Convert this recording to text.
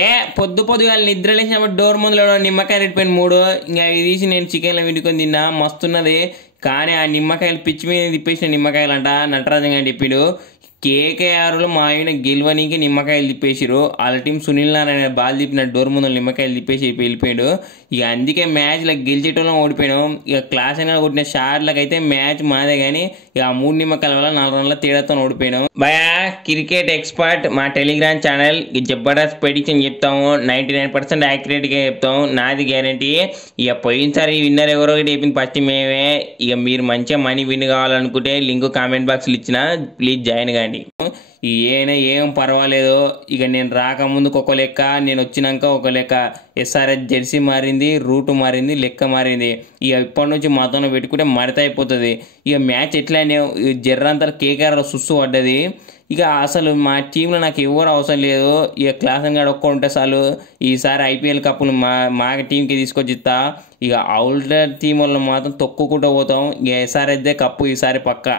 ఏ పొద్దుగా నిద్ర లేచినప్పుడు డోర్ ముందులో నిమ్మకాయ రెట్టిపోయిన 3 ఇంకా అవి తీసి నేను చికెన్లో వండుకొని తిన్నా మస్తున్నది. కానీ ఆ నిమ్మకాయలు పిచ్చి మీద తిప్పేసిన నిమ్మకాయలు అంట నటరాజన్ గారు చెప్పిండు. కేకేఆర్లో మా ఆయన గెలవనీకి నిమ్మకాయలు తిప్పేసిరు. వాళ్ళ టీం సునీల్ నారాయణ బాల్ తిప్పిన డోర్ ముందు నిమ్మకాయలు తిప్పేసి వెళ్ళిపోయాడు. ఇక అందుకే మ్యాచ్లో గెలిచేటోళ్ళం ఓడిపోయాం. ఇక క్లాస్ అయినా కొట్టిన షాట్లకు అయితే మ్యాచ్ మాదే, కానీ ఇక ఆ 3 నిమ్మకాయల వల్ల 4 రన్ల తేడాతో ఓడిపోయాం. భయా క్రికెట్ ఎక్స్పర్ట్ మా టెలిగ్రామ్ ఛానల్ జబర్దస్త్ ప్రెడిక్షన్ చెప్తాము. 99% యాక్యురేట్గా చెప్తాము, నాది గ్యారంటీ. ఇక పోయినసారి విన్నర్ ఎవరో ఒకటి చెప్పింది ఫస్ట్ మేమే. ఇక మీరు మంచిగా మనీ విన్ కావాలనుకుంటే లింక్ కామెంట్ బాక్స్లో ఇచ్చిన, ప్లీజ్ జాయిన్ కాండి. ఏమైనా ఏం పర్వాలేదు. ఇక నేను రాకముందుకు ఒక లెక్క, నేను వచ్చినాక ఒక లెక్క. ఎస్ఆర్హెచ్ జెర్సీ మారింది, రూటు మారింది, లెక్క మారింది. ఇక ఇప్పటి నుంచి మాతో పెట్టుకుంటే మడత అయిపోతుంది. ఇక మ్యాచ్ ఎట్లనే జర్రంతా కేకేఆర్ సుస్సు పడ్డది. ఇక అసలు మా టీంలో నాకు ఎవరు అవసరం లేదు. ఇక క్లాస్ గాడు ఒక్క ఉంటే చాలు. ఈసారి ఐపీఎల్ కప్పులు మా టీంకి తీసుకొచ్చి ఇస్తా. ఇక అవుటర్ టీం వాళ్ళు మాత్రం తొక్కుకుంటూ పోతాం. ఇక ఎస్ఆర్హెచ్దే కప్పు ఈసారి పక్కా.